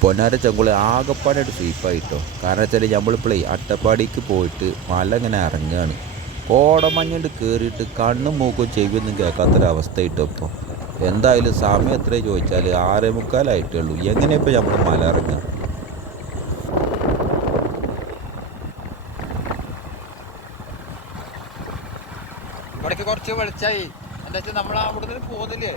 പൊന്നാര ചങ്കുളി ആകെപ്പാടായിട്ട് സ്വീപ്പായിട്ടോ കാരണം വെച്ചാൽ നമ്മളിപ്പോഴേ അട്ടപ്പാടിക്ക് പോയിട്ട് മല ഇങ്ങനെ ഇറങ്ങുകയാണ് കോടമഞ്ഞുണ്ട് കയറിയിട്ട് കണ്ണും മൂക്കും ചെവിയൊന്നും കേൾക്കാത്തൊരവസ്ഥ കിട്ടും ഇപ്പോൾ എന്തായാലും സമയം എത്ര ചോദിച്ചാൽ ആറേ മുക്കാലായിട്ടേ ഉള്ളൂ എങ്ങനെ ഇപ്പോൾ നമ്മൾ മല ഇറങ്ങുക കുറച്ച് വെളിച്ചായി. എന്താ വെച്ചാൽ നമ്മൾ അവിടുന്ന് പോകുന്നില്ലേ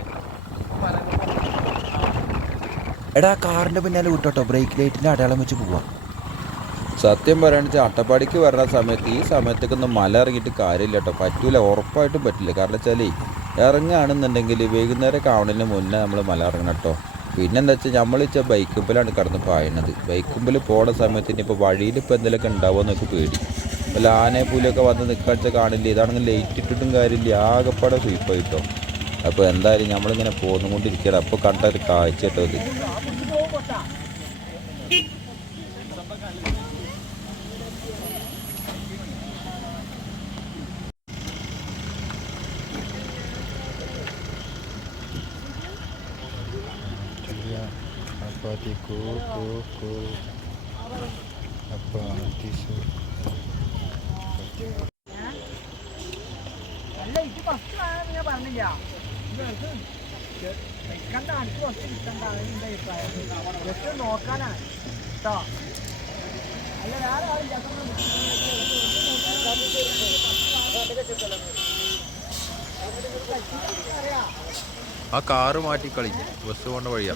എടാ കാറിന്റെ പിന്നാലെ വിട്ടോട്ടോ ബ്രേക്ക് ലൈറ്റിന്റെ അടയാളം വെച്ച് പോവാം. സത്യം പറയുകയാണെന്ന് വെച്ചാൽ അട്ടപ്പാടിക്ക് വരുന്ന സമയത്ത് ഈ സമയത്തൊക്കെ ഒന്ന് മല ഇറങ്ങിയിട്ട് കാര്യമില്ല കേട്ടോ പറ്റൂല ഉറപ്പായിട്ടും പറ്റില്ല. കാരണം വെച്ചാൽ ഇറങ്ങുകയാണെന്നുണ്ടെങ്കിൽ വൈകുന്നേരം ആവണതിന് മുന്നേ നമ്മൾ മല ഇറങ്ങണം കേട്ടോ പിന്നെന്താ വെച്ചാൽ നമ്മൾ വെച്ചാൽ ബൈക്കുമ്പിലാണ് കടന്ന് പായണത്. ബൈക്കുമ്പിൽ പോണ സമയത്ത് ഇനിയിപ്പോൾ വഴിയിൽ ഇപ്പോൾ എന്തെങ്കിലുമൊക്കെ ഉണ്ടാവുമോ എന്നൊക്കെ പേടി. വല്ല ആനയെ പുലിയൊക്കെ വന്ന് നിൽക്കാഴ്ച കാണില്ല? ഇതാണെങ്കിൽ ലേറ്റ് ഇട്ടിട്ടും കാര്യമില്ല. ആകെപ്പാടെ സ്വീപ്പായിട്ടോ അപ്പോൾ എന്തായാലും നമ്മളിങ്ങനെ പോന്നുകൊണ്ടിരിക്കുകയാണ് അപ്പോൾ കണ്ട ഒരു കാഴ്ച കേട്ടോ ഇത്. അല്ല ഫസ്റ്റ് ഞാൻ പറഞ്ഞില്ല. നോക്കാനാണ് അല്ല ആ കാറ് മാറ്റിക്കളി ബസ് പോകേണ്ട വഴിയാ.